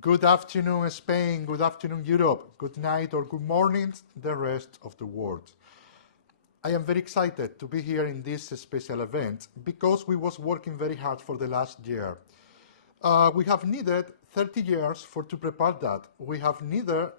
Good afternoon, Spain. Good afternoon, Europe. Good night or good morning, the rest of the world. I am very excited to be here in this special event because we was working very hard for the last year. We have needed 30 years to prepare that. We have neither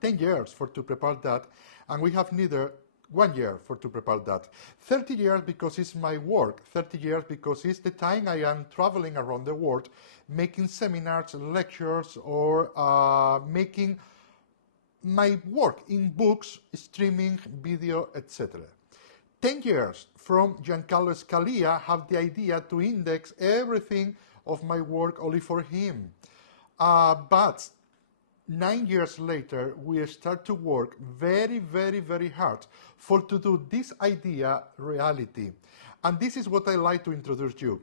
10 years to prepare that, and we have neither 1 year to prepare that. 30 years because it's my work, 30 years because it's the time I am traveling around the world, making seminars, lectures, or making my work in books, streaming, video, etc. 10 years from Giancarlo Scalia have the idea to index everything of my work only for him. But 9 years later, we start to work very, very, very hard to do this idea reality. And this is what I like to introduce you.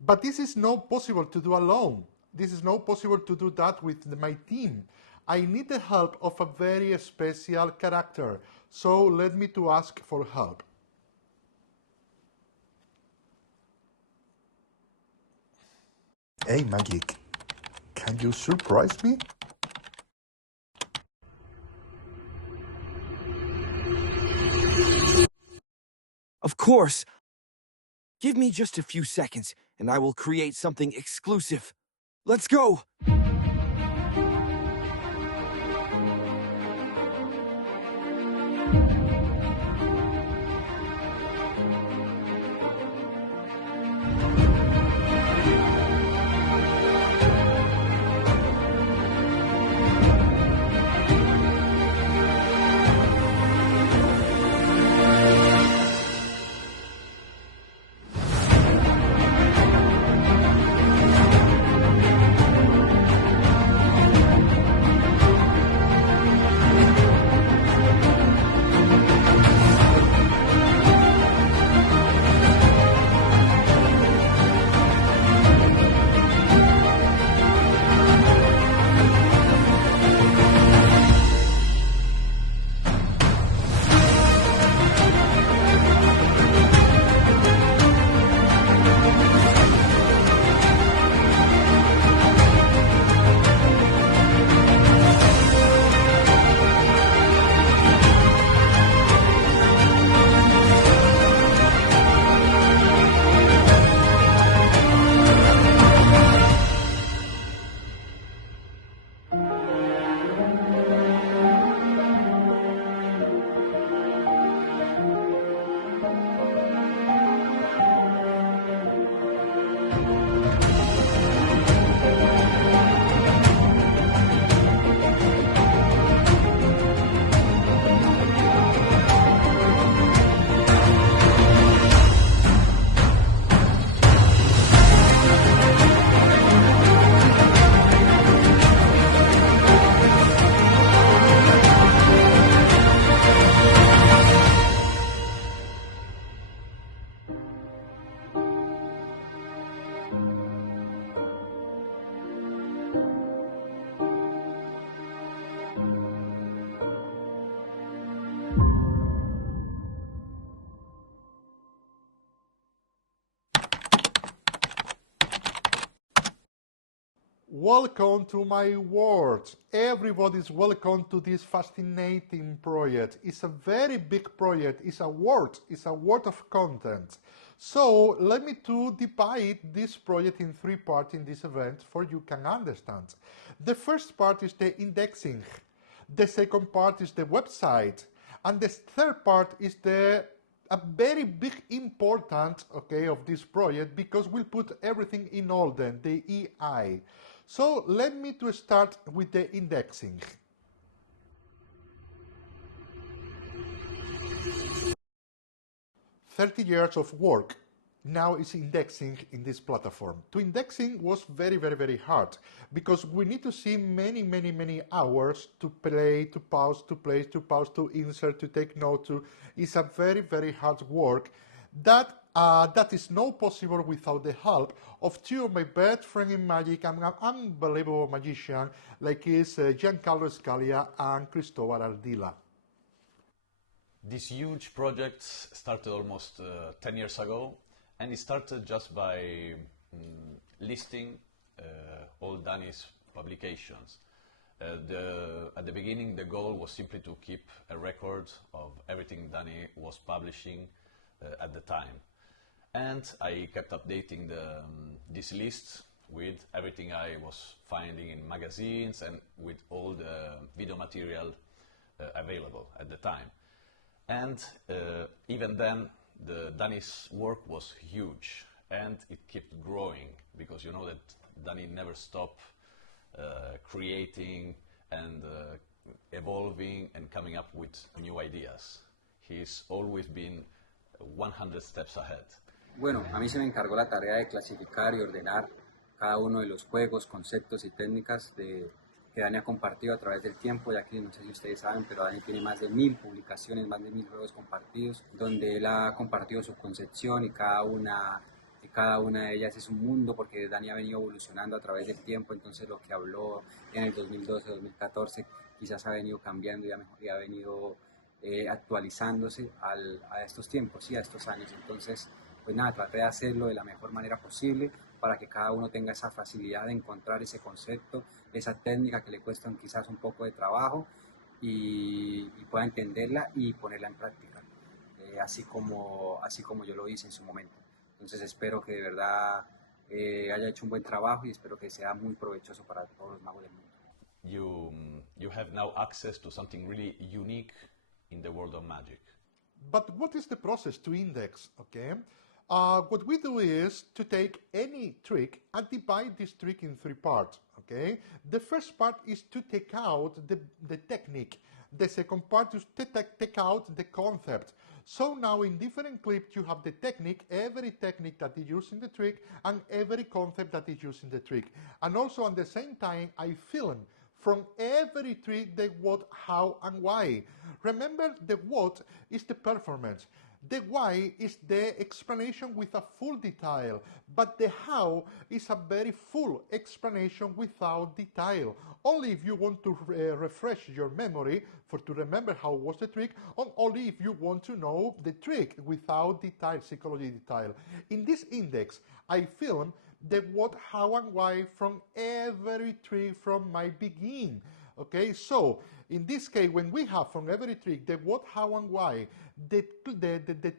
But this is not possible to do alone. This is not possible to do that with my team. I need the help of a very special character. So let me to ask for help. Hey, Magix, can you surprise me? Of course. Give me just a few seconds, and I will create something exclusive. Let's go! Welcome to my world. Everybody's welcome to this fascinating project. It's a very big project. It's a world of content. So let me to divide this project in 3 parts in this event for you can understand. The first part is the indexing. The second part is the website. And the third part is a very big important of this project because we'll put everything in order, the EI. So let me to start with the indexing. "30 years of work now is indexing in this platform." To indexing was very, very, very hard because we need to see many hours to play, to pause, to play, to pause, to insert, to take note. It's a very, very hard work that is not possible without the help of 2 of my best friends in magic and an unbelievable magician like is Giancarlo Scalia and Cristobal Ardila. This huge project started almost 10 years ago, and it started just by listing all Danny's publications. At the beginning, the goal was simply to keep a record of everything Danny was publishing at the time. And I kept updating this list with everything I was finding in magazines and with all the video material available at the time. And even then, Danny's work was huge, and it kept growing, because you know that Danny never stopped creating and evolving and coming up with new ideas. He's always been 100 steps ahead. Bueno, a mí se me encargó la tarea de clasificar y ordenar cada uno de los juegos, conceptos y técnicas que Dani ha compartido a través del tiempo, ya que no sé si ustedes saben, pero Dani tiene más de 1000 publicaciones, más de 1000 juegos compartidos, donde él ha compartido su concepción y cada una de ellas es un mundo, porque Dani ha venido evolucionando a través del tiempo. Entonces lo que habló en el 2012, 2014 quizás ha venido cambiando y ha venido actualizándose a estos tiempos y a estos años. Entonces, pues nada, traté de hacerlo de la mejor manera posible para que cada uno tenga esa facilidad de encontrar ese concepto, esa técnica que le cuesta quizás un poco de trabajo y pueda entenderla y ponerla en práctica, así como yo lo hice en su momento. Entonces espero que de verdad haya hecho un buen trabajo y espero que sea muy provechoso para todos los magos del mundo. You have now access to something really unique in the world of magic. But what is the process to index, okay? What we do is to take any trick and divide this trick in 3 parts, okay? The first part is to take out the technique. The second part is to take out the concept. So now in different clips you have the technique, every technique that is used in the trick, and every concept that is used in the trick. And also at the same time I film from every trick the what, how, and why. Remember, the what is the performance. The why is the explanation with a full detail, but the how is a very full explanation without detail. Only if you want to refresh your memory to remember how was the trick, or only if you want to know the trick without detail, psychology detail. In this index, I film the what, how, and why from every trick from my begin. Okay, so in this case, when we have from every trick the what, how, and why, the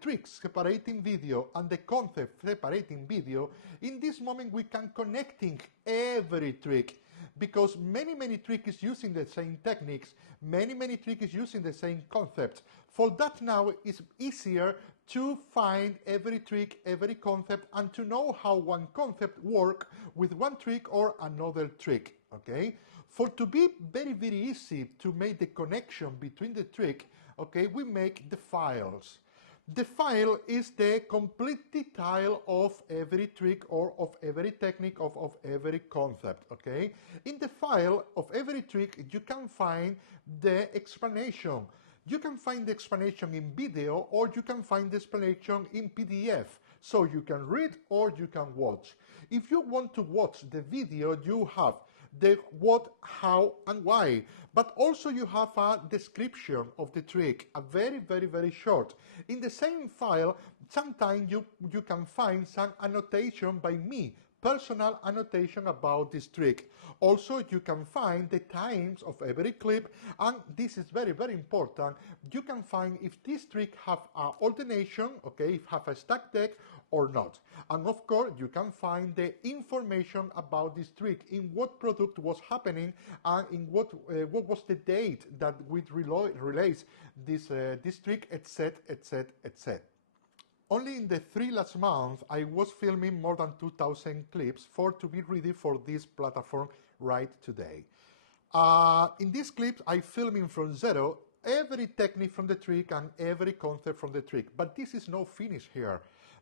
tricks separating video and the concept separating video, in this moment we can connecting every trick, because many tricks using the same techniques, many tricks using the same concepts. For that now it's easier to find every trick, every concept, and to know how one concept work with one trick or another trick, okay? For to be very easy to make the connection between the trick, okay, we make the files. The file is the complete detail of every trick or of every technique of every concept, okay? In the file of every trick, you can find the explanation. You can find the explanation in video, or you can find the explanation in PDF. So you can read or you can watch. If you want to watch the video, you have the what, how, and why, but also you have a description of the trick, a very short. In the same file, sometimes you can find some annotation by me, personal annotation about this trick. Also, you can find the times of every clip, and this is very important. You can find if this trick have a alternation, okay, if have a stack deck or not. And of course, you can find the information about this trick, in what product was happening, and in what was the date that we release this trick, etc. Only in the 3 last months, I was filming more than 2,000 clips to be ready for this platform right today. In these clips, I filming from zero every technique from the trick and every concept from the trick. But this is no finish here,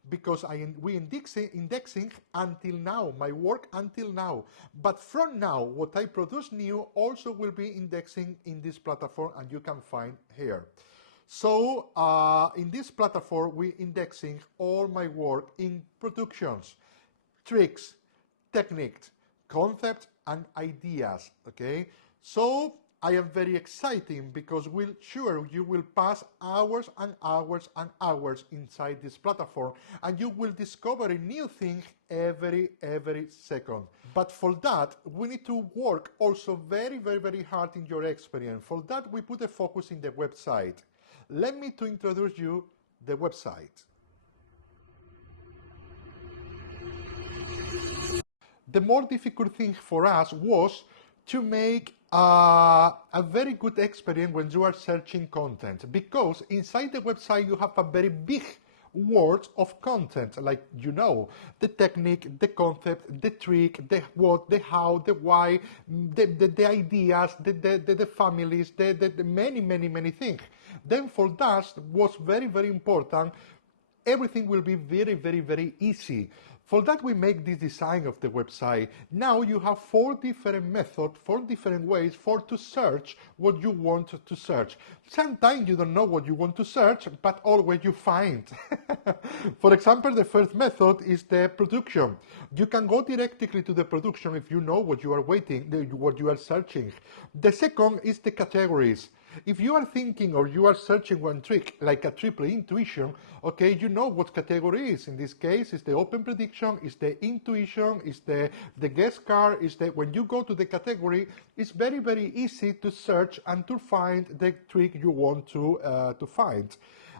because we indexing until now, my work until now. But from now, what I produce new also will be indexing in this platform, and you can find here. So in this platform, we indexing all my work in productions, tricks, techniques, concepts, and ideas, okay? So I am very excited because you will pass hours and hours and hours inside this platform, and you will discover a new thing every second. But for that, we need to work also very hard in your experience. For that, we put a focus in the website. Let me to introduce you the website. The more difficult thing for us was to make a very good experience when you are searching content, because inside the website you have a very big world of content, like, you know, the technique, the concept, the trick, the what, the how, the why, the ideas, the families, the many things. Then for that was very important. Everything will be very easy. For that, we make this design of the website. Now you have 4 different methods, 4 different ways to search what you want to search. Sometimes you don't know what you want to search, but always you find. For example, the first method is the production. You can go directly to the production if you know what you are what you are searching. The second is the categories. If you are thinking or you are searching one trick, like a triple intuition, okay, you know what category is. In this case, it's the open prediction, it's the intuition, it's the guest card, it's the, when you go to the category, it's very easy to search and to find the trick you want to find.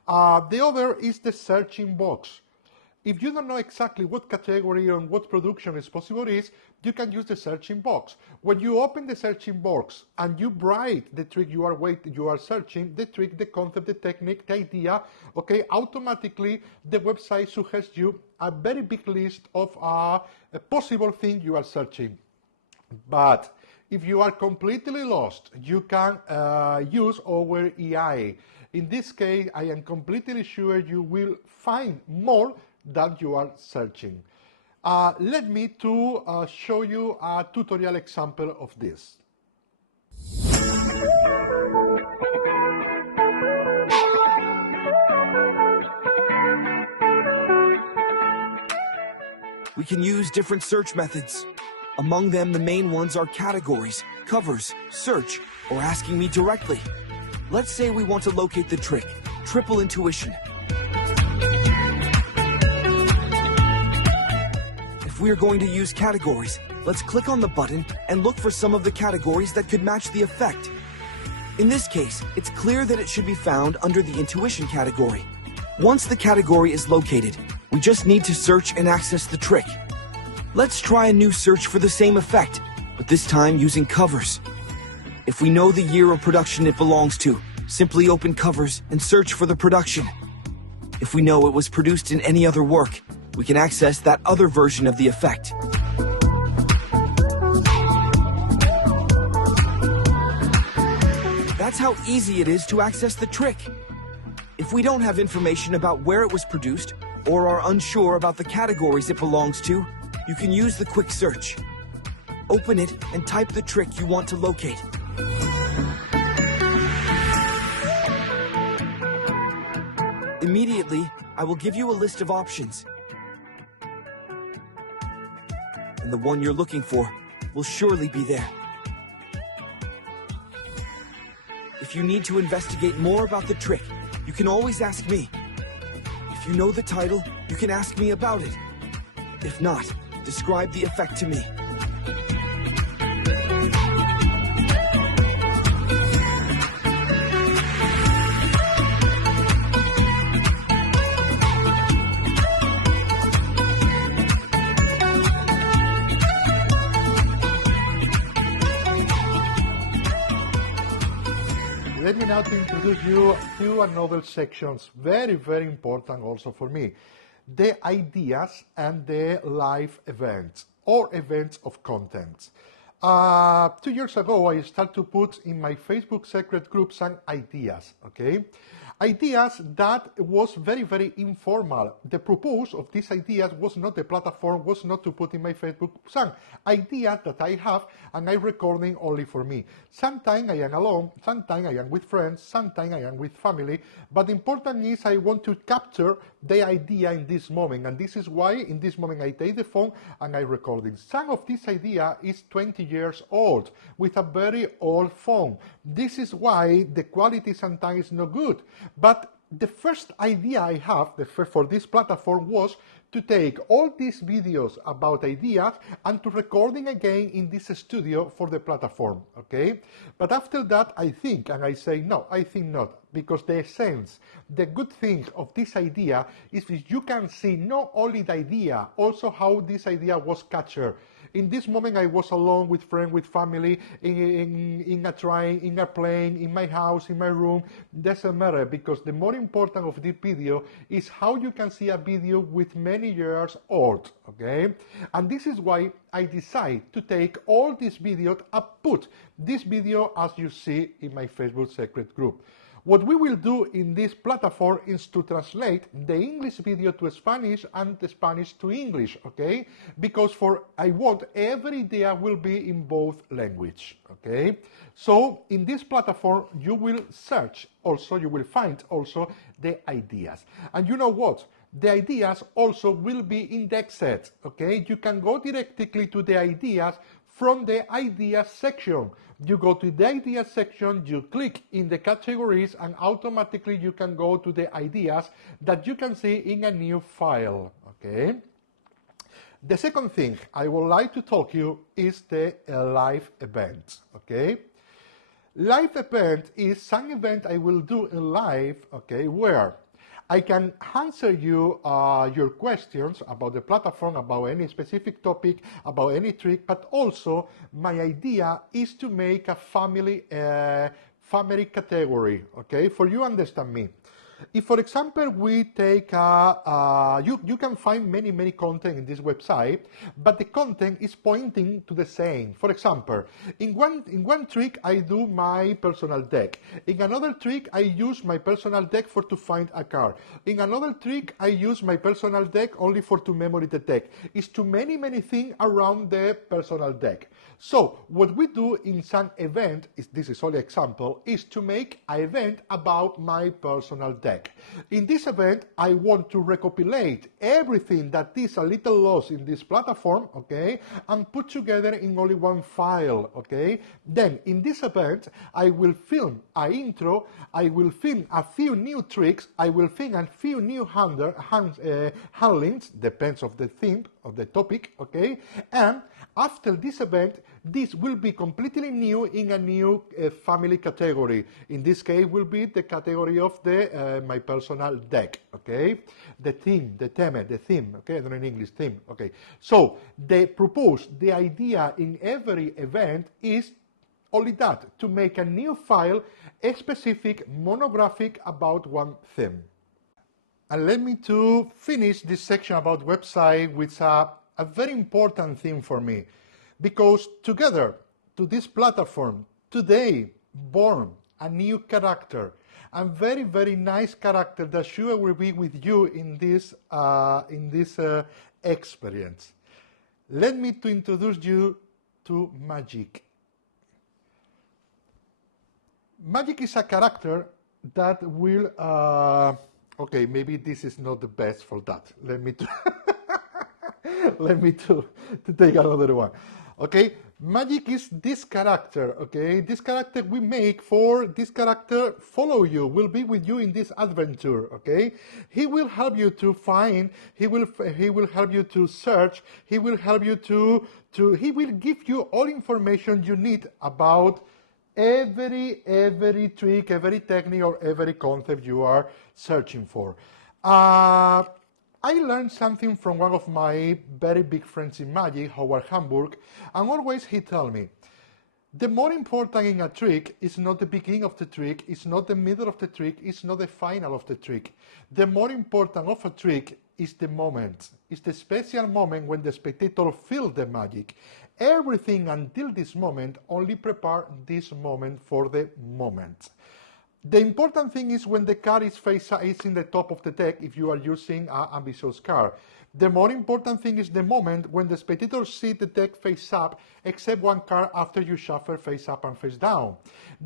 The other is the searching box. If you don't know exactly what category and what production is possible you can use the searching box. When you open the searching box and you write the trick you are searching, the trick, the concept, the technique, the idea, okay, automatically the website suggests you a very big list of a possible thing you are searching. But if you are completely lost, you can use our AI. In this case, I am completely sure you will find more that you are searching. Let me to show you a tutorial example of this. We can use different search methods. Among them, the main ones are categories, covers, search, or asking me directly. Let's say we want to locate the trick, triple intuition. If we are going to use categories, let's click on the button and look for some of the categories that could match the effect. In this case, it's clear that it should be found under the intuition category. Once the category is located, we just need to search and access the trick. Let's try a new search for the same effect, but this time using covers. If we know the year of production it belongs to, simply open covers and search for the production. If we know it was produced in any other work, we can access that other version of the effect. That's how easy it is to access the trick. If we don't have information about where it was produced, or are unsure about the categories it belongs to, you can use the quick search. Open it and type the trick you want to locate. Immediately, I will give you a list of options. And the one you're looking for will surely be there. If you need to investigate more about the trick, you can always ask me. If you know the title, you can ask me about it. If not, describe the effect to me. Let me now to introduce you to another sections, very important also for me. The ideas and the live events, or events of content. 2 years ago, I started to put in my Facebook secret group some ideas, okay? Ideas that was very, very informal. The purpose of these ideas was not the platform, was not to put in my Facebook. Some ideas that I have and I'm recording only for me. Sometimes I am alone, sometimes I am with friends, sometimes I am with family, but the important is I want to capture the idea in this moment, and this is why in this moment I take the phone and I recording. Some of this idea is 20 years old with a very old phone. This is why the quality sometimes is not good. But the first idea I have for this platform was to take all these videos about ideas and to recording again in this studio for the platform, okay? But after that I think, and I say no, I think not, because the essence, the good thing of this idea is that you can see not only the idea, also how this idea was captured. In this moment I was alone with friends, with family, in a train, in a plane, in my house, in my room. Doesn't matter, because the more important of this video is how you can see a video with many years old, okay? And this is why I decide to take all these videos and put this video as you see in my Facebook secret group. What we will do in this platform is to translate the English video to Spanish and the Spanish to English, okay? Because I want every idea will be in both language, okay? So in this platform you will search also, you will find also the ideas. And you know what? The ideas also will be indexed, okay? You can go directly to the ideas from the ideas section. You go to the ideas section, you click in the categories, and automatically you can go to the ideas that you can see in a new file, okay? The second thing I would like to talk to you is the live event, okay? Live event is some event I will do in live, okay, where I can answer you your questions about the platform, about any specific topic, about any trick, but also my idea is to make a family category, okay, for you understand me. If, for example, we take you can find many content in this website, but the content is pointing to the same. For example, in one trick I do my personal deck. In another trick I use my personal deck to find a card. In another trick I use my personal deck only to memory the deck. It's too many things around the personal deck. So what we do in some event, this is only example, is to make an event about my personal deck. In this event, I want to recopilate everything that is a little lost in this platform, okay, and put together in only one file, okay. Then in this event, I will film an intro, I will film a few new tricks, I will film a few new handlings, depends of the theme, of the topic, okay, and after this event, this will be completely new in a new family category. In this case, will be the category of the my personal deck. Okay, the theme, okay, I don't know in English theme. Okay, so the purpose, the idea in every event is only that, to make a new file, a specific monographic about one theme. And let me to finish this section about website with a very important thing for me, because together to this platform today born a new character, a very nice character that sure will be with you in this experience. Let me to introduce you to Magix. Magix is a character that will okay, maybe this is not the best for that. Let me let me to take another one. Okay, Magix is this character, okay? This character we make for this character follow you, will be with you in this adventure, okay? He will help you to find, he will help you to search, he will help you he will give you all information you need about every trick, every technique, or every concept you are searching for. I learned something from one of my very big friends in Magix, Howard Hamburg, and always he tell me, the more important in a trick is not the beginning of the trick, it's not the middle of the trick, it's not the final of the trick. The more important of a trick is the moment. It's the special moment when the spectator feels the magic. Everything until this moment only prepare this moment for the moment. The important thing is when the car is in the top of the deck if you are using an ambitious car. The more important thing is the moment when the spectators see the deck face up, except one card after you shuffle face up and face down.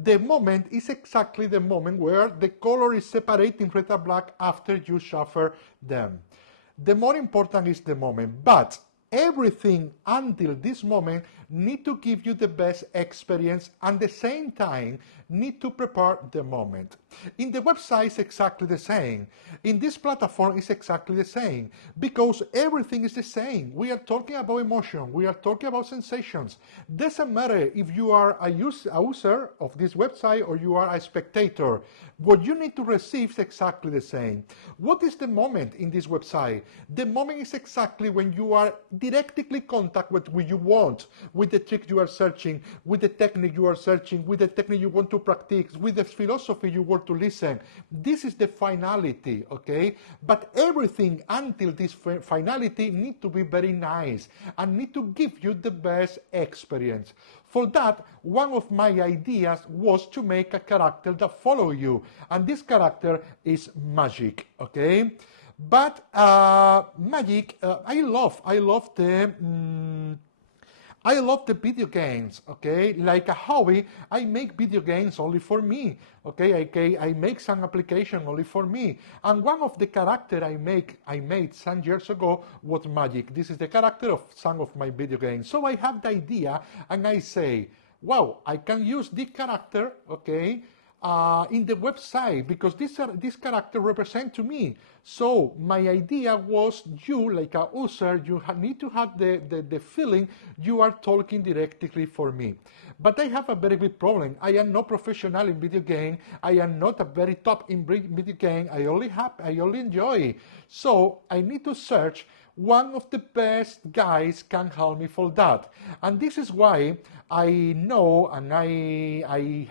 The moment is exactly the moment where the color is separating red and black after you shuffle them. The more important is the moment, but everything until this moment need to give you the best experience and at the same time need to prepare the moment. In the website it's exactly the same. In this platform it's exactly the same because everything is the same. We are talking about emotion, we are talking about sensations. Doesn't matter if you are a user of this website or you are a spectator. What you need to receive is exactly the same. What is the moment in this website? The moment is exactly when you are directly contact with what you want, with the trick you are searching, with the technique you are searching, with the technique you want to practice, with the philosophy you want to listen. This is the finality, okay? But everything until this finality need to be very nice and need to give you the best experience. For that, one of my ideas was to make a character that follow you, and this character is Magix, okay? But Magix, I love the video games, okay? Like a hobby, I make video games only for me, okay? I make some application only for me. And one of the character I made some years ago was Magix. This is the character of some of my video games. So I have the idea and I say, wow, I can use this character, okay? In the website because this character represents to me. So my idea was you, like a user, you need to have the feeling you are talking directly for me. But I have a very big problem. I am not professional in video game. I am not a very top in video game. I only enjoy. So I need to search one of the best guys can help me for that. And this is why I know and I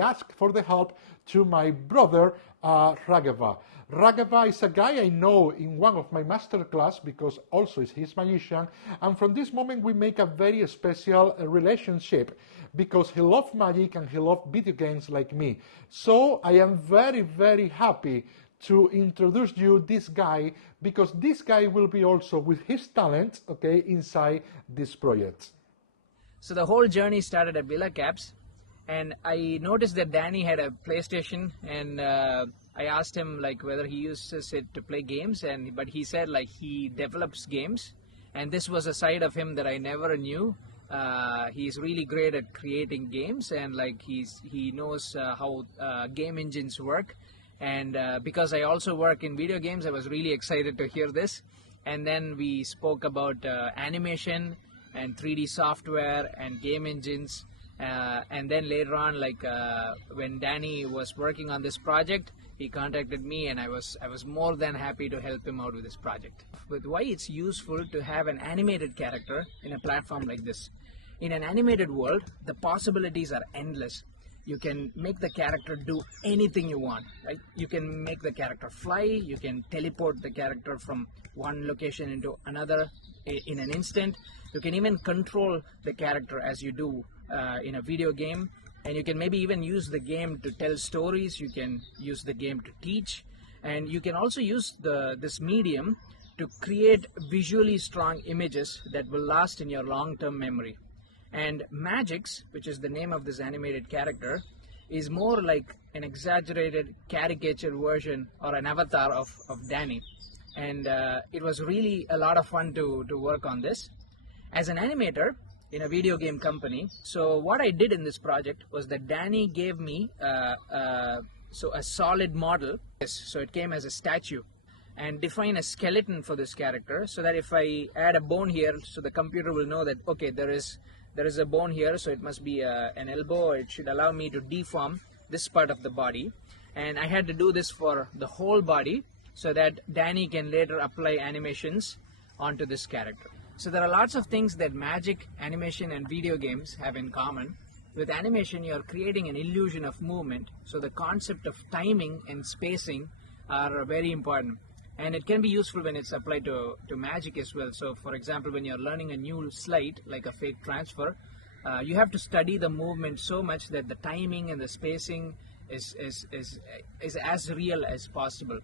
ask for the help to my brother Raghava. Raghava is a guy I know in one of my master class because also he's magician, and from this moment we make a very special relationship because he loves magic and he loves video games like me. So I am very, very happy to introduce you this guy because this guy will be also with his talent, okay, inside this project. So the whole journey started at Villa Caps, and I noticed that Danny had a PlayStation, and I asked him like whether he uses it to play games, but he said like he develops games, and this was a side of him that I never knew. He's really great at creating games, and like he knows how game engines work. And because I also work in video games, I was really excited to hear this. And then we spoke about animation and 3D software and game engines. And then later on, like when Danny was working on this project, he contacted me, and I was more than happy to help him out with this project. But why it's useful to have an animated character in a platform like this? In an animated world, the possibilities are endless. You can make the character do anything you want, right? You can make the character fly, you can teleport the character from one location into another in an instant. You can even control the character as you do in a video game, and you can maybe even use the game to tell stories, you can use the game to teach, and you can also use this medium to create visually strong images that will last in your long-term memory. And Magix, which is the name of this animated character, is more like an exaggerated caricature version or an avatar of Danny. And it was really a lot of fun to work on this. As an animator in a video game company, so what I did in this project was that Danny gave me a solid model. So it came as a statue, and define a skeleton for this character so that if I add a bone here, so the computer will know that, okay, there is a bone here, so it must be an elbow. It should allow me to deform this part of the body. And I had to do this for the whole body so that Danny can later apply animations onto this character. So there are lots of things that magic, animation, and video games have in common. With animation, you're creating an illusion of movement, so the concept of timing and spacing are very important. And it can be useful when it's applied to magic as well. So for example, when you're learning a new sleight, like a fake transfer, you have to study the movement so much that the timing and the spacing is as real as possible.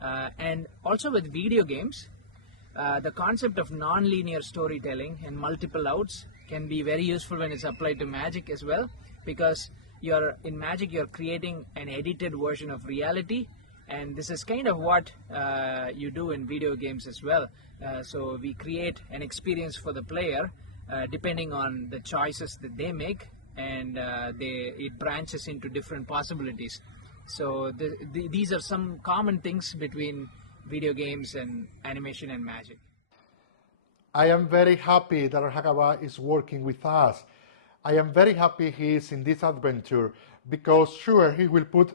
And also with video games, the concept of non-linear storytelling and multiple outs can be very useful when it's applied to Magic as well, because in Magic you're creating an edited version of reality, and this is kind of what you do in video games as well. So we create an experience for the player depending on the choices that they make, and it branches into different possibilities. So these are some common things between video games and animation and Magic. I am very happy that Hagawa is working with us. I am very happy he is in this adventure, because sure he will put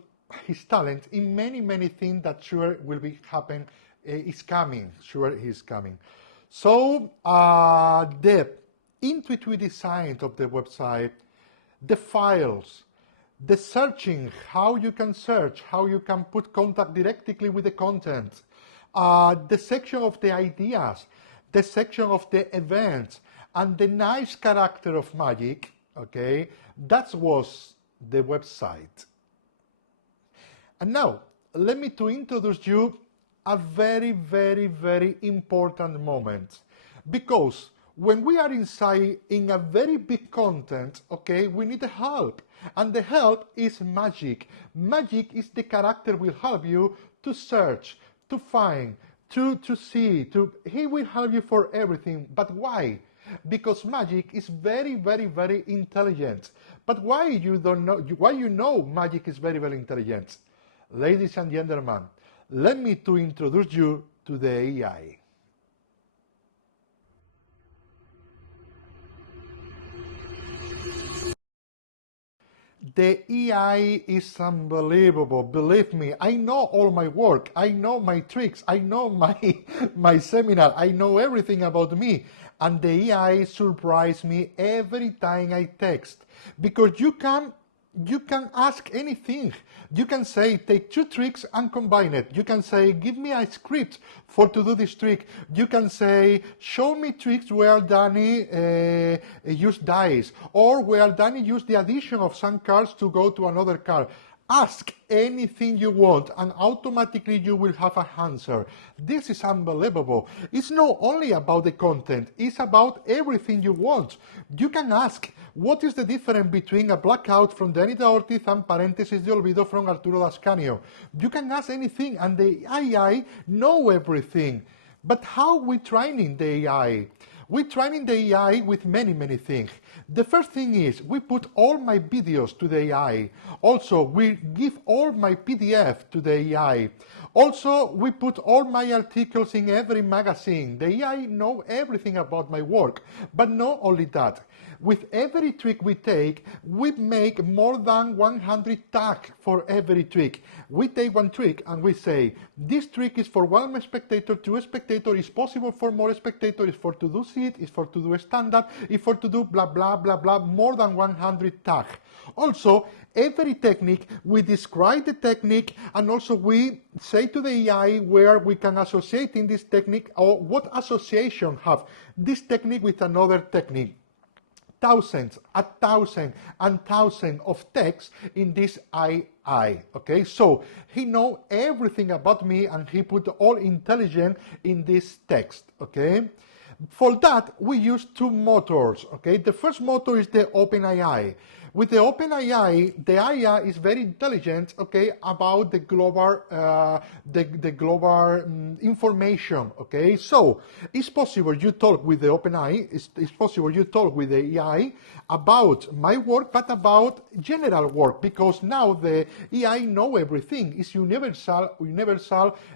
his talent in many things that sure will be happen, is coming, sure he is coming. So the intuitive design of the website, the files, the searching, how you can search, how you can put contact directly with the content, the section of the ideas, the section of the events, and the nice character of Magic, okay, that was the website. And now, let me to introduce you a very important moment, because when we are inside in a very big content, okay, we need help, and the help is Magic. Magic is the character will help you to search, to find, to see, he will help you for everything. But why? Because Magic is very intelligent. But why you don't know? Why you know Magic is very intelligent? Ladies and gentlemen, let me to introduce you to the AI. The AI is unbelievable, believe me. I know all my work, I know my tricks, I know my seminar, I know everything about me. And the AI surprises me every time I text. Because you can ask anything. You can say, take 2 tricks and combine it. You can say, give me a script for to do this trick. You can say, show me tricks where Danny used dice, or where Danny used the addition of some cards to go to another card. Ask anything you want and automatically you will have an answer. This is unbelievable. It's not only about the content, it's about everything you want. You can ask, what is the difference between a blackout from Danny Ortiz and parenthesis de olvido from Arturo Dascanio? You can ask anything and the AI know everything. But how we training the AI? We training the AI with many things. The first thing is we put all my videos to the AI. Also, we give all my PDF to the AI. Also, we put all my articles in every magazine. The AI know everything about my work. But not only that. With every trick we take, we make more than 100 tags for every trick. We take one trick and we say, this trick is for 1 spectator, 2 spectator, is possible for more spectators, is for to do seat, is for to do standard, is for to do blah blah blah blah, more than 100 tags. Also, every technique, we describe the technique, and also we say to the AI where we can associate in this technique, or what association have this technique with another technique. Thousands and thousands of texts in this AI, okay? So he know everything about me and he put all intelligence in this text, okay? For that, we use 2 motors, okay? The first motor is the OpenAI. With the OpenAI, the AI is very intelligent, okay, about the global, information, okay? So it's possible you talk with the OpenAI, it's possible you talk with the AI about my work, but about general work, because now the AI know everything. It's universal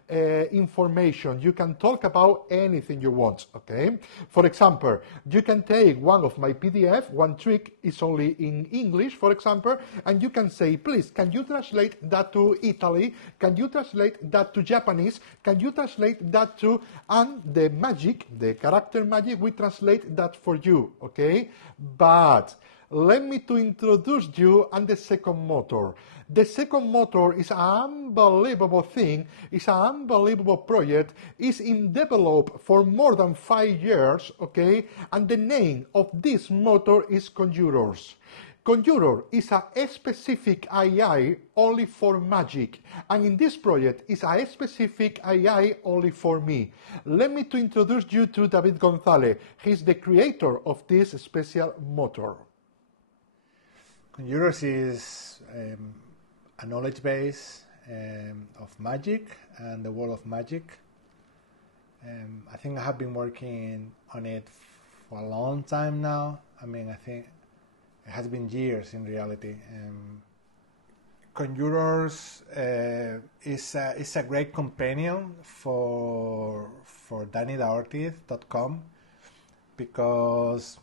information. You can talk about anything you want, okay? For example, you can take one of my PDF, one trick is only in English, for example, and you can say, please, can you translate that to Italy? Can you translate that to Japanese? Can you translate that to, and the Magic, the character Magic, we translate that for you, okay? But let me to introduce you and the second motor. The second motor is an unbelievable thing, it's an unbelievable project, it's in develop for more than 5 years, okay? And the name of this motor is Conjurers. Conjurer is a specific AI only for Magic, and in this project is a specific AI only for me. Let me to introduce you to David Gonzalez. He's the creator of this special motor. Conjurers is a knowledge base of magic and the world of magic. I think I have been working on it for a long time now. I mean, I think it has been years in reality. Conjurers is a great companion for DannyTheArtist.com because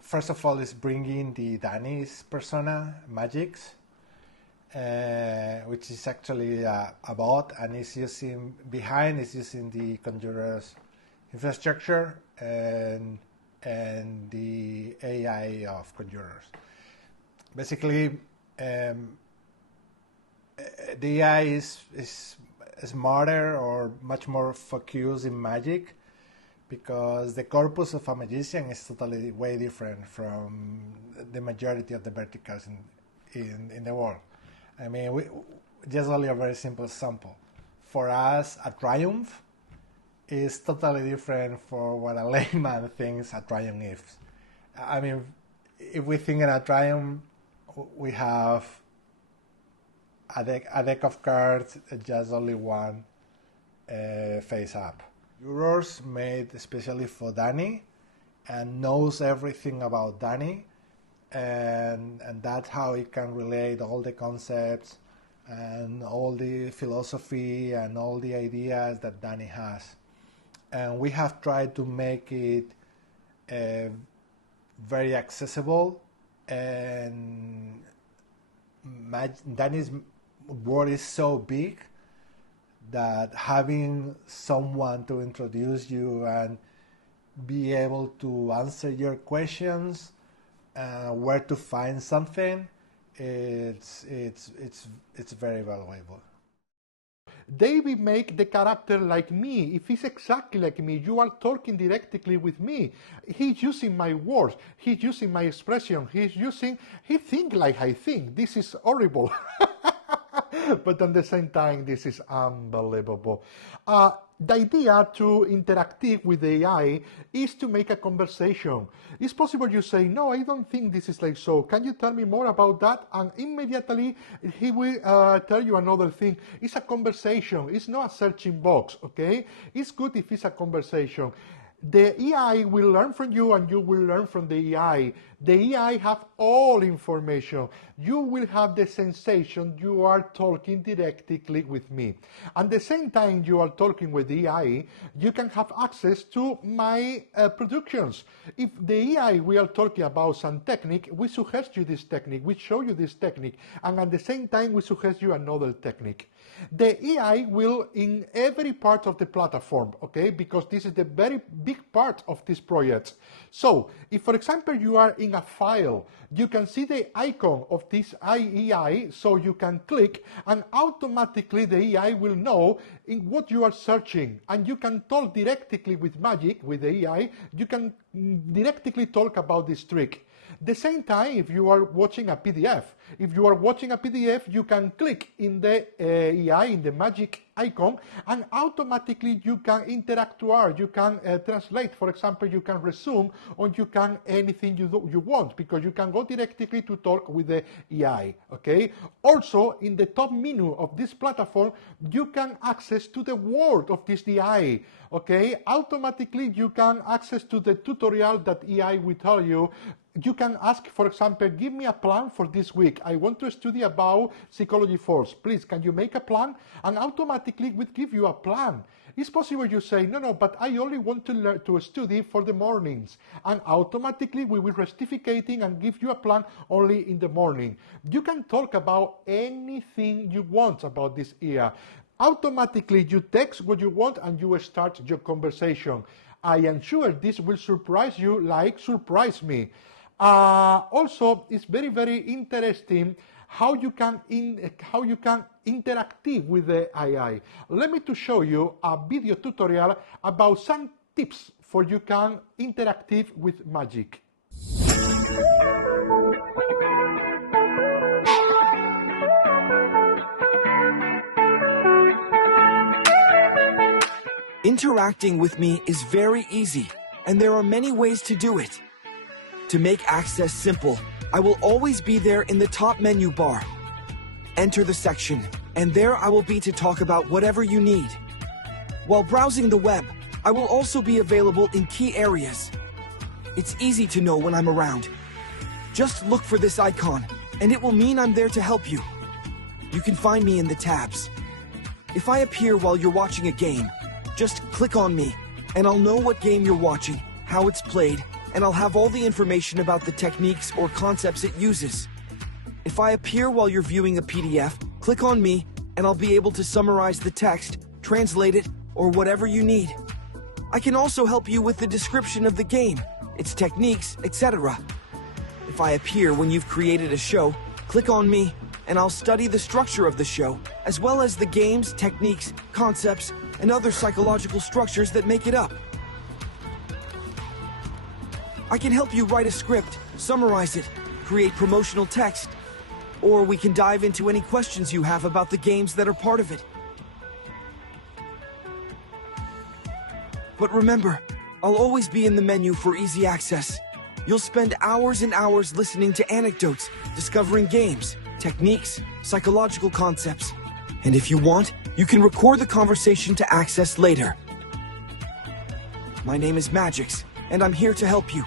first of all, is bringing the Danny's persona, Magix, which is actually a bot, and is using the Conjurer's infrastructure and the AI of Conjurers. Basically, the AI is smarter or much more focused in magic, because the corpus of a magician is totally way different from the majority of the verticals in the world. I mean, just only a very simple example. For us, a triumph is totally different for what a layman thinks a triumph is. I mean, if we think in a triumph, we have a deck of cards, just only one face up. Conjurers made especially for Danny and knows everything about Danny, and that's how it can relate all the concepts and all the philosophy and all the ideas that Danny has. And we have tried to make it very accessible, and Danny's world is so big that having someone to introduce you and be able to answer your questions, where to find something, it's very valuable. David make the character like me. If he's exactly like me, you are talking directly with me. He's using my words. He's using my expression. He think like I think. This is horrible. But at the same time, this is unbelievable. The idea to interact with the AI is to make a conversation. It's possible you say, no, I don't think this is like so. Can you tell me more about that? And immediately he will tell you another thing. It's a conversation. It's not a searching box, okay? It's good if it's a conversation. The AI will learn from you and you will learn from the AI. The AI have all information. You will have the sensation you are talking directly with me. At the same time you are talking with the AI, you can have access to my productions. If the AI we are talking about some technique, we suggest you this technique, we show you this technique, and at the same time we suggest you another technique. The AI will in every part of the platform, okay, because this is the very big part of this project. So, if for example you are in a file, you can see the icon of this AI, so you can click and automatically the AI will know in what you are searching, and you can talk directly with Magix, with the AI, you can directly talk about this trick. The same time, if you are watching a PDF, you can click in the AI, in the Magix icon, and automatically you can interact, you can translate. For example, you can resume, or you can anything you want, because you can go directly to talk with the AI, okay? Also, in the top menu of this platform, you can access to the word of this AI, okay? Automatically, you can access to the tutorial that AI will tell you. You can ask, for example, give me a plan for this week. I want to study about psychology force. Please, can you make a plan? And automatically it will give you a plan. It's possible you say, no, but I only want to learn to study for the mornings. And automatically we will rectificating and give you a plan only in the morning. You can talk about anything you want about this year. Automatically you text what you want and you start your conversation. I am sure this will surprise you like surprise me. Also, it's very, very interesting how you can interact with the AI. Let me to show you a video tutorial about some tips for you can interact with Magix. Interacting with me is very easy, and there are many ways to do it. To make access simple, I will always be there in the top menu bar. Enter the section, and there I will be to talk about whatever you need. While browsing the web, I will also be available in key areas. It's easy to know when I'm around. Just look for this icon, and it will mean I'm there to help you. You can find me in the tabs. If I appear while you're watching a game, just click on me, and I'll know what game you're watching, how it's played, and I'll have all the information about the techniques or concepts it uses. If I appear while you're viewing a PDF, click on me, and I'll be able to summarize the text, translate it, or whatever you need. I can also help you with the description of the game, its techniques, etc. If I appear when you've created a show, click on me, and I'll study the structure of the show, as well as the games, techniques, concepts, and other psychological structures that make it up. I can help you write a script, summarize it, create promotional text, or we can dive into any questions you have about the games that are part of it. But remember, I'll always be in the menu for easy access. You'll spend hours and hours listening to anecdotes, discovering games, techniques, psychological concepts. And if you want, you can record the conversation to access later. My name is Magix, and I'm here to help you.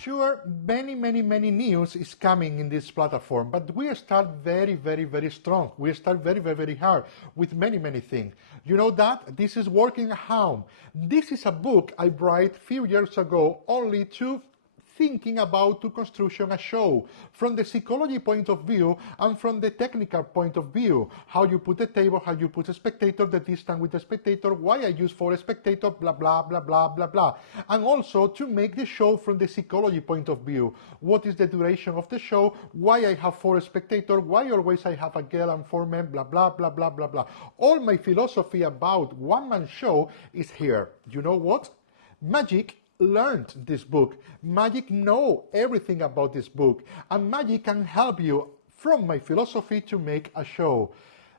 Sure, many news is coming in this platform, but we start very strong. We start very hard with many things. You know that? This is working at home. This is a book I wrote a few years ago only to thinking about to construction a show from the psychology point of view and from the technical point of view. How you put a table, how you put a spectator, the distance with the spectator, why I use for a spectator, blah blah. And also to make the show from the psychology point of view. What is the duration of the show, why I have 4 spectators, why always I have a girl and 4 men, blah blah. All my philosophy about one-man show is here. You know what? Magix learned this book. Magix know everything about this book, and Magix can help you from my philosophy to make a show.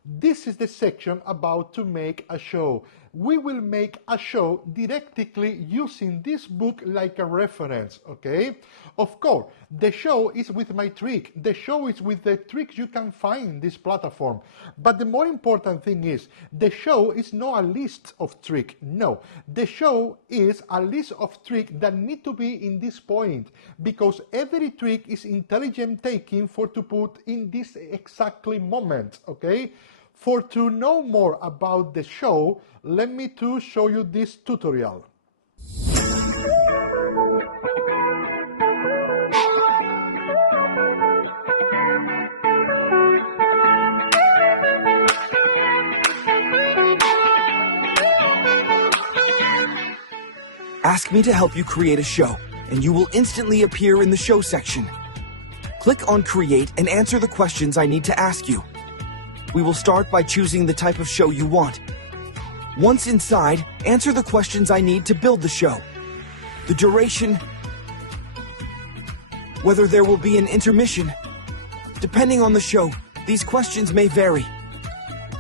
This is the section about to make a show. We will make a show directly using this book like a reference, okay? Of course, the show is with my trick. The show is with the tricks you can find in this platform. But the more important thing is, the show is not a list of tricks. No, the show is a list of tricks that need to be in this point, because every trick is intelligent taking for to put in this exactly moment, okay? For to know more about the show, let me to show you this tutorial. Ask me to help you create a show, and you will instantly appear in the show section. Click on Create and answer the questions I need to ask you. We will start by choosing the type of show you want. Once inside, answer the questions I need to build the show. The duration, whether there will be an intermission. Depending on the show, these questions may vary.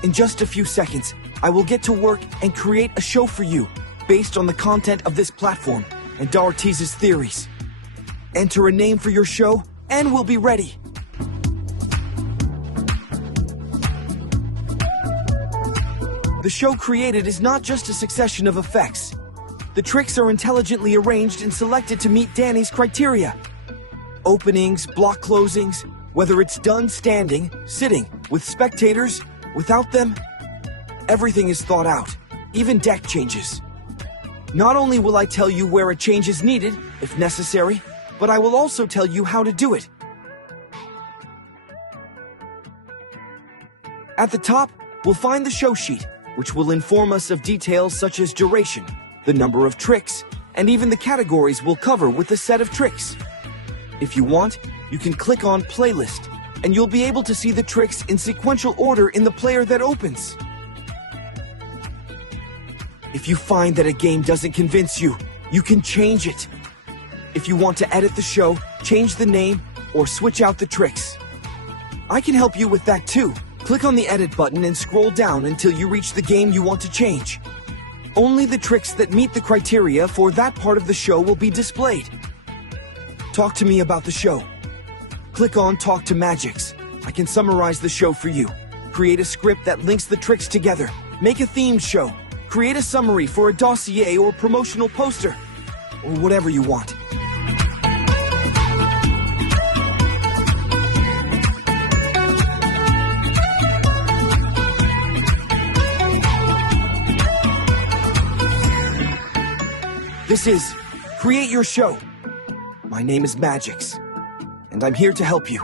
In just a few seconds, I will get to work and create a show for you based on the content of this platform and D'Ortiz's theories. Enter a name for your show and we'll be ready. The show created is not just a succession of effects. The tricks are intelligently arranged and selected to meet Danny's criteria. Openings, block closings, whether it's done standing, sitting, with spectators, without them, everything is thought out, even deck changes. Not only will I tell you where a change is needed, if necessary, but I will also tell you how to do it. At the top, we'll find the show sheet, which will inform us of details such as duration, the number of tricks, and even the categories we'll cover with the set of tricks. If you want, you can click on Playlist, and you'll be able to see the tricks in sequential order in the player that opens. If you find that a game doesn't convince you, you can change it. if you want to edit the show, change the name, or switch out the tricks. I can help you with that too. Click on the edit button and scroll down until you reach the game you want to change. Only the tricks that meet the criteria for that part of the show will be displayed. Talk to me about the show. Click on Talk to Magix. I can summarize the show for you. Create a script that links the tricks together. Make a themed show. Create a summary for a dossier or promotional poster. Or whatever you want. This is Create Your Show. My name is Magix, and I'm here to help you.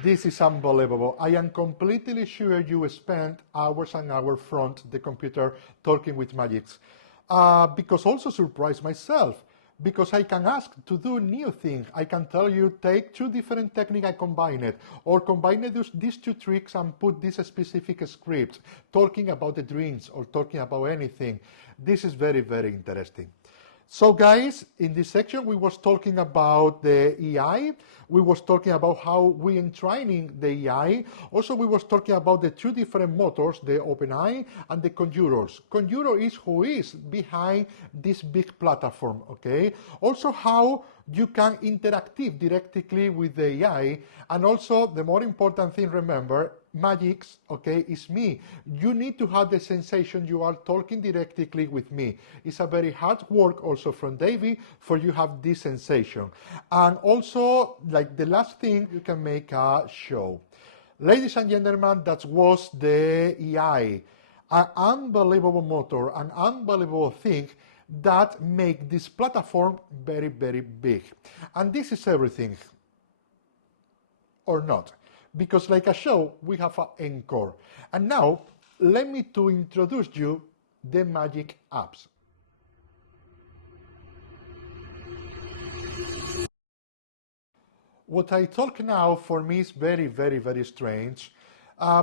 This is unbelievable. I am completely sure you spent hours and hours front the computer talking with Magix. Because also surprised myself. Because I can ask to do new things. I can tell you, take two different techniques and combine it. Or combine these two tricks and put this specific script, talking about the dreams or talking about anything. This is very, very interesting. So guys, in this section we was talking about the AI, we was talking about how we are training the AI, also we was talking about the two different motors, the OpenAI and the Conjurers. Conjurer is who is behind this big platform, okay? Also how you can interact directly with the AI, and also the more important thing, remember, Magix, okay, is me. You need to have the sensation you are talking directly with me. It's a very hard work also from Davey for you have this sensation. And also, like the last thing, you can make a show. Ladies and gentlemen, that was the AI. An unbelievable motor, an unbelievable thing that make this platform very, very big. And this is everything. Or not. Because like a show, we have an ENCORE. And now, let me to introduce you the Magix apps. What I talk now for me is very, very, very strange.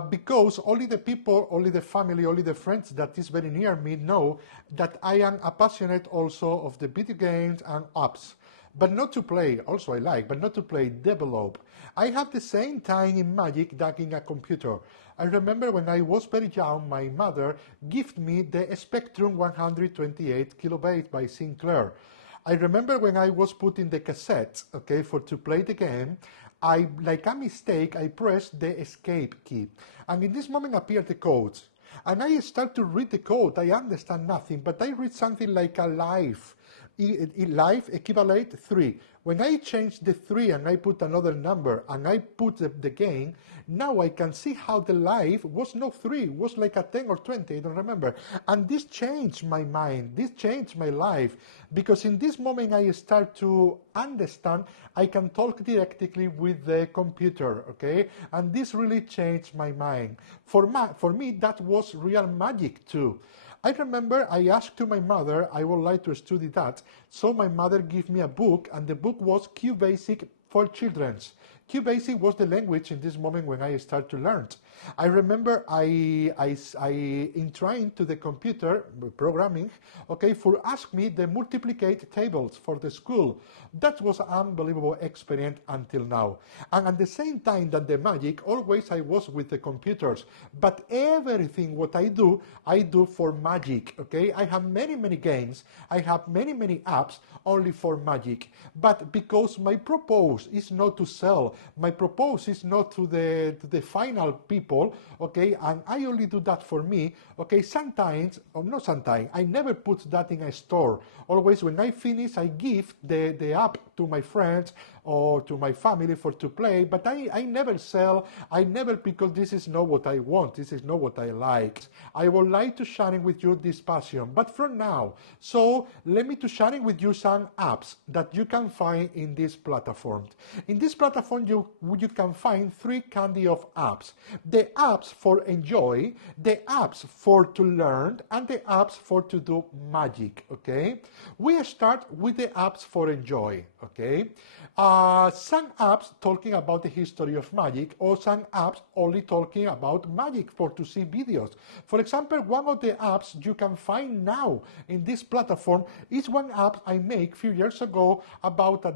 Because only the people, only the family, only the friends that is very near me know that I am a passionate also of the video games and apps. But not to play, also I like, but not to play, develop. I have the same time in Magix that in a computer. I remember when I was very young, my mother gifted me the Spectrum 128 kilobytes by Sinclair. I remember when I was putting the cassette, okay, to play the game, like a mistake, I pressed the escape key. And in this moment appeared the codes. And I start to read the code, I understand nothing, but I read something like a life. Life equivalent 3. When I change the 3 and I put another number and I put the game, now I can see how the life was not 3, was like a 10 or 20, I don't remember. And this changed my mind, this changed my life, because in this moment I start to understand I can talk directly with the computer, okay? And this really changed my mind. For me, that was real magic too. I remember I asked to my mother, I would like to study that, so my mother gave me a book, and the book was QBasic for children. QBasic was the language in this moment when I started to learn. I remember I in trying to the computer programming, okay, for ask me the multiplicate tables for the school. That was an unbelievable experience until now. And at the same time that the Magix, always I was with the computers, but everything what I do for Magix, okay? I have many, many games, I have many, many apps only for Magix, but because my purpose is not to sell, my purpose is not to the final people, okay, and I only do that for me, okay, sometimes, or not sometimes, I never put that in a store. Always when I finish, I give the app to my friends or to my family for to play, but I never sell, I never, because this is not what I want, this is not what I like. I would like to sharing with you this passion, but from now, so let me to sharing with you some apps that you can find in this platform. In this platform, you can find 3 kind of apps. The apps for enjoy, the apps for to learn, and the apps for to do magic, okay? We start with the apps for enjoy, okay? Some apps talking about the history of magic, or some apps only talking about magic for to see videos. For example, one of the apps you can find now in this platform is one app I made a few years ago about a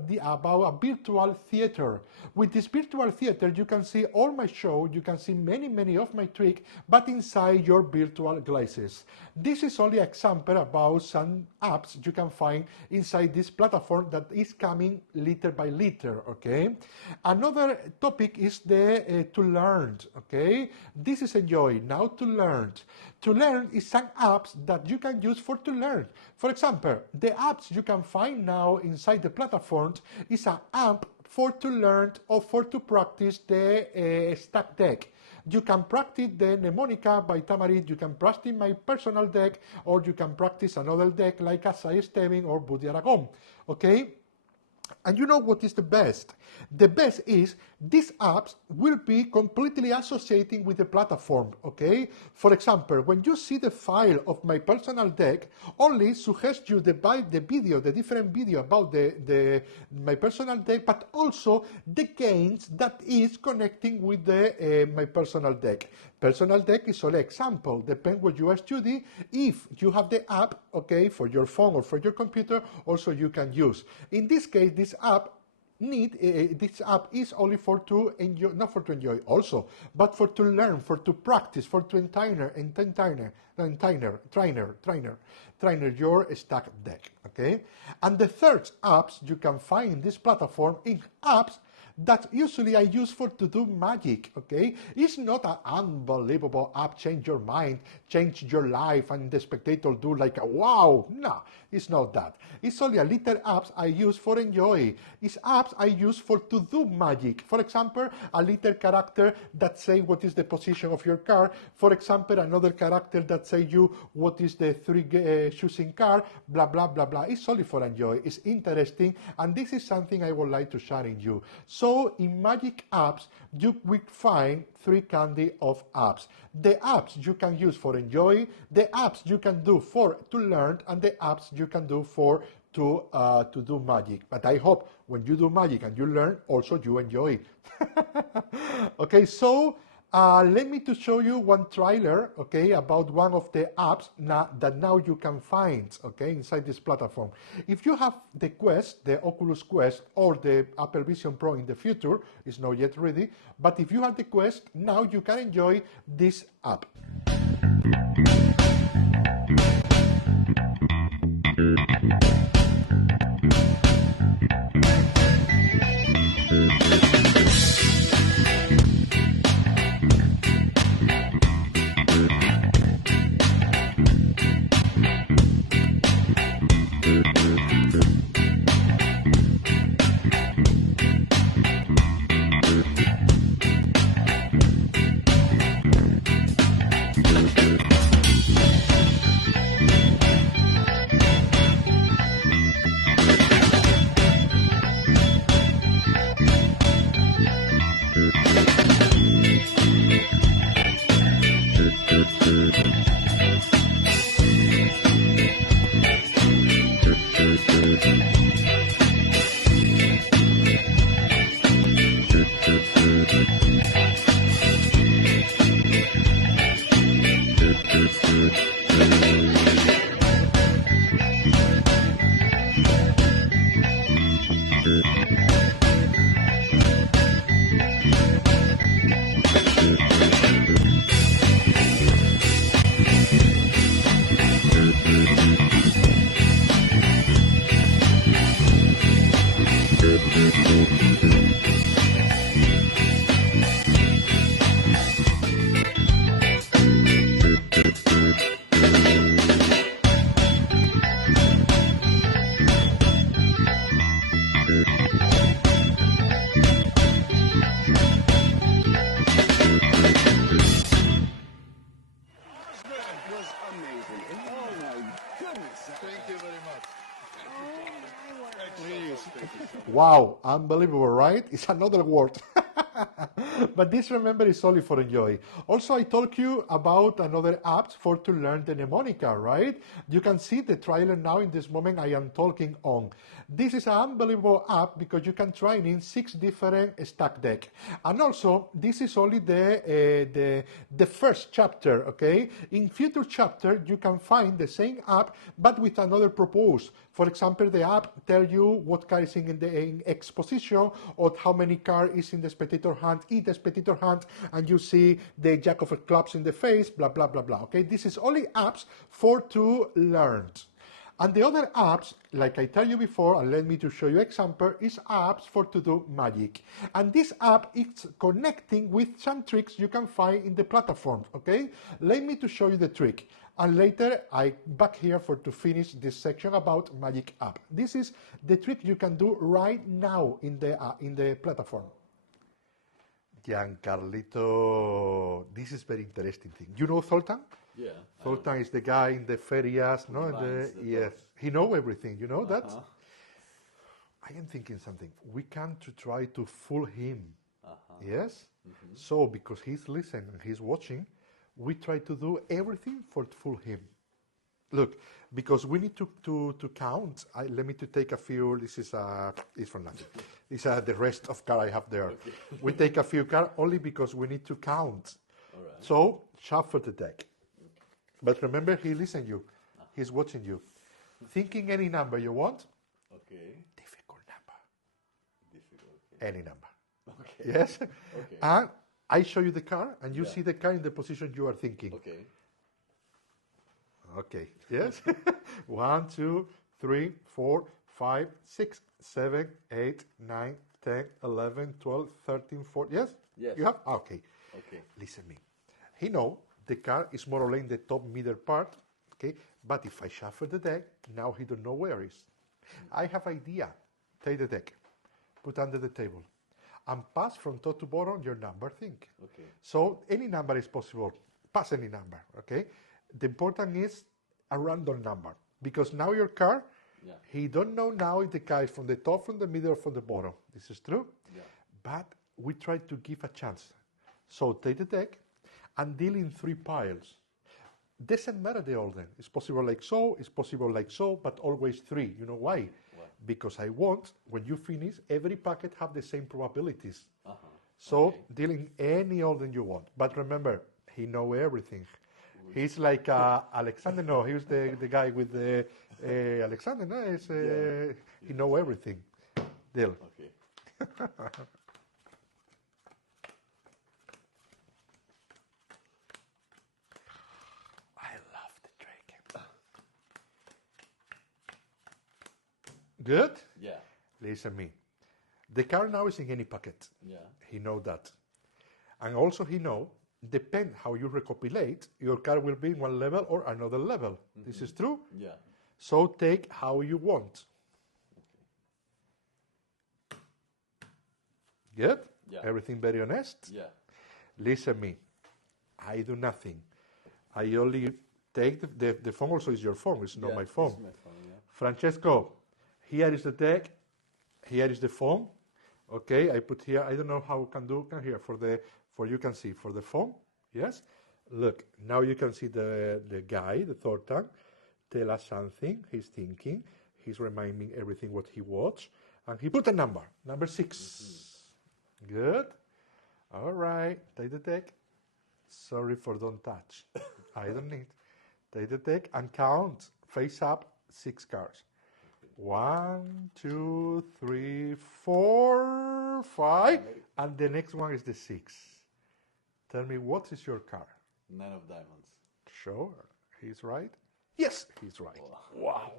virtual theater. With this virtual theater, you can see all my show, you can see many of my tricks, but inside your virtual glasses. This is only an example about some apps you can find inside this platform that is coming little by little, okay? Another topic is the to learn, okay? This is enjoy, now to learn. To learn is some apps that you can use for to learn. For example, the apps you can find now inside the platform is an app for to learn or for to practice the stack deck. You can practice the Mnemonica by Tamarit, you can practice my personal deck, or you can practice another deck like Asai Steven or Buddy Aragon, okay? And you know what is the best? The best is these apps will be completely associating with the platform, okay? For example, when you see the file of my personal deck, only suggest you the video, the different video about my personal deck, but also the games that is connecting with the my personal deck. Personal deck is only example, depends what you are studying. If you have the app, okay, for your phone or for your computer, also you can use. In this case, this app is only for to enjoy, not for to enjoy also, but for to learn, for to practice, for to trainer your stack deck, okay? And the third apps you can find in this platform in apps that usually I use for to do magic, okay? It's not an unbelievable app, change your mind, change your life, and the spectator do like a wow. No, it's not that. It's only a little apps I use for enjoy. It's apps I use for to do magic. For example, a little character that say what is the position of your card. For example, another character that say you what is the choosing card, blah, blah, blah, blah. It's only for enjoy. It's interesting, and this is something I would like to share in you. So in Magic Apps, you will find three candy of apps. The apps you can use for enjoy, the apps you can do for to learn, and the apps you can do for to do magic. But I hope when you do magic and you learn, also you enjoy. Okay, so let me to show you one trailer, okay, about one of the apps that now you can find, okay, inside this platform. If you have the Quest, the Oculus Quest, or the Apple Vision Pro in the future, it's not yet ready, but if you have the Quest, now you can enjoy this app. Wow, unbelievable, right? It's another word. But this, remember, is only for enjoy. Also, I told you about another app for to learn the mnemonica, right? You can see the trailer now in this moment I am talking on. This is an unbelievable app because you can try in 6 different stack deck. And also, this is only the first chapter, okay? In future chapter, you can find the same app, but with another purpose. For example, the app tells you what car is in X position, or how many car is in the spectator hand, and you see the jack of clubs in the face, blah, blah, blah, blah. Okay, this is only apps for to learn. And the other apps, like I tell you before, and let me to show you example, is apps for to do magic. And this app is connecting with some tricks you can find in the platform, okay? Let me to show you the trick. And later, I back here for to finish this section about Magic app. This is the trick you can do right now in the platform. Giancarlito, this is very interesting thing. You know Zoltan? Yeah. Zoltan is the guy in the ferias, no? Yes, he know everything. You know that? I am thinking something. We can to try to fool him. Yes. So because he's listening, he's watching, we try to do everything for fool him. Look, because we need to count. Let me to take a few. This is for nothing. These are the rest of car I have there. Okay. We take a few car only because we need to count. All right. So shuffle the deck. But remember, he listens you. He's watching you. Thinking any number you want. Okay. Difficult number. Difficult. Okay. Any number. Okay. Yes. Okay. And I show you the car, and you see the car in the position you are thinking. Okay. Okay. Yes. 1, 2, 3, 4, 5, 6, 7, 8, 9, 10, 11, 12, 13, 14. Yes. Yes. You have. Okay. Okay. Listen me. He know the car is more or less in the top middle part. Okay. But if I shuffle the deck, now he don't know where it is. I have idea. Take the deck, put under the table, and pass from top to bottom your number thing. Okay. So any number is possible. Pass any number. Okay. The important is a random number, because now your car, he don't know now if the car is from the top, from the middle, or from the bottom. This is true. Yeah. But we try to give a chance. So take the deck and deal in 3 piles. Doesn't matter the order. It's possible like so, it's possible like so, but always 3. You know why? Because I want, when you finish, every packet have the same probabilities. So deal in any order you want. But remember, he know everything. He's like Alexander. No, he was the guy with the Alexander. No, he know everything. Deal. Okay. I love the trick. Good? Yeah. Listen me. The car now is in any packet. Yeah. He know that. And also he know, depend how you recopilate, your car will be in one level or another level. This is true? Yeah. So take how you want. Good? Yeah. Everything very honest? Yeah. Listen me. I do nothing. I only take the phone. Also is your phone. It's not my phone. It's my phone, yeah. Francesco, here is the deck. Here is the phone. Okay, I put here. I don't know how can here for you can see for the phone. Yes. Look, now you can see the guy, the Zoltan, tell us something. He's thinking. He's reminding everything what he watched, and he put a number 6. Good. All right. Take the deck. Sorry for don't touch. I don't need. Take the deck and count face up 6 cards. 1, 2, 3, 4, 5, and the next one is the 6. Tell me, what is your card? 9 of diamonds. Sure, he's right. Yes, he's right. Wow.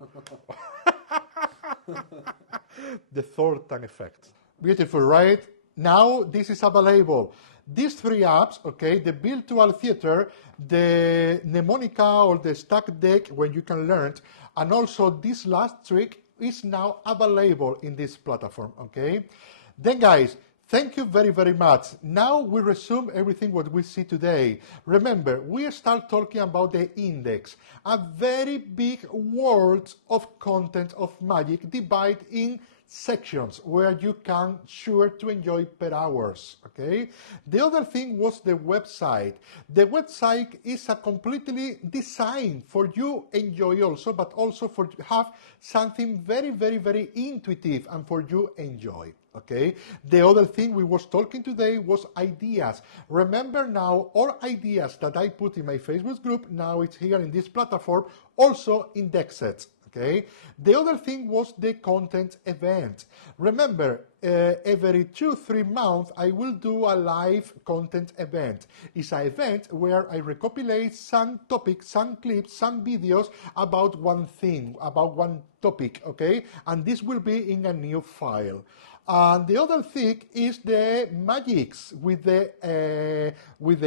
The Zoltan effect. Beautiful, right? Now this is available. These 3 apps, okay, the virtual theater, the mnemonica or the stack deck where you can learn, and also this last trick is now available in this platform, okay? Then guys, thank you very, very much. Now we resume everything what we see today. Remember, we start talking about the index, a very big world of content of magic divided in sections where you can sure to enjoy per hours, okay? The other thing was the website. The website is a completely designed for you enjoy also, but also for have something very, very, very intuitive and for you enjoy. Okay. The other thing we was talking today was ideas. Remember now, all ideas that I put in my Facebook group, now it's here in this platform, also indexed. Okay. The other thing was the content event. Remember, every 2-3 months, I will do a live content event. It's an event where I recopilate some topics, some clips, some videos about one thing, about one topic. Okay. And this will be in a new file. And the other thing is the Magix with the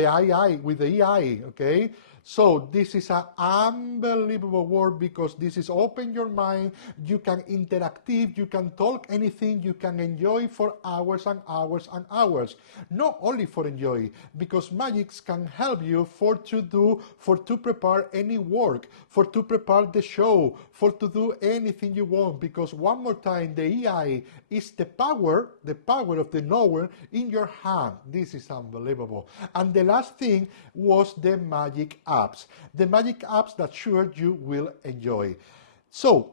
AI, okay? So this is an unbelievable word because this is open your mind, you can interactive, you can talk anything, you can enjoy for hours and hours and hours. Not only for enjoy, because Magix can help you for to prepare any work, for to prepare the show, for to do anything you want, because one more time, the AI is the power of the knower in your hand. This is unbelievable. And the last thing was the magic apps. The magic apps that sure you will enjoy. So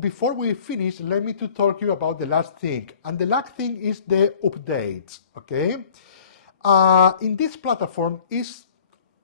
before we finish, let me to talk you about the last thing. And the last thing is the updates, okay? In this platform is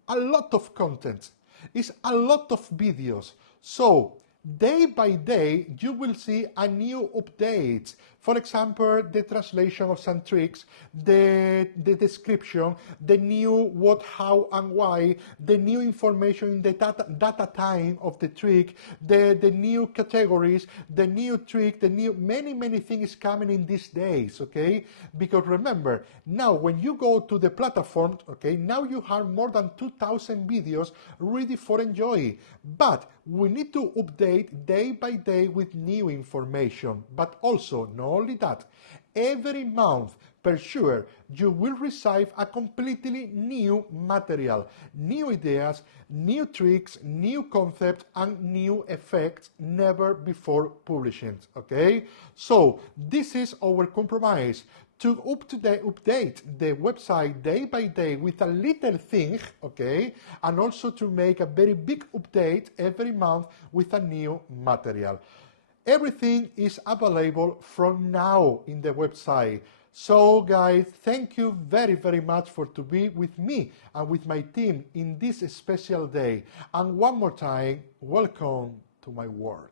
a lot of content, is a lot of videos. So day by day, you will see a new update. For example, the translation of some tricks, the description, the new what, how, and why, the new information in the data time of the trick, the new categories, the new trick, the new many things coming in these days, okay? Because remember, now when you go to the platform, okay, now you have more than 2,000 videos ready for enjoy. But we need to update day by day with new information. But also, not only that, every month, per sure, you will receive a completely new material, new ideas, new tricks, new concepts, and new effects never before publishing, okay? So, this is our compromise. To update the website day by day with a little thing, okay, and also to make a very big update every month with a new material. Everything is available from now in the website. So guys, thank you very, very much for to be with me and with my team in this special day. And one more time, welcome to my world.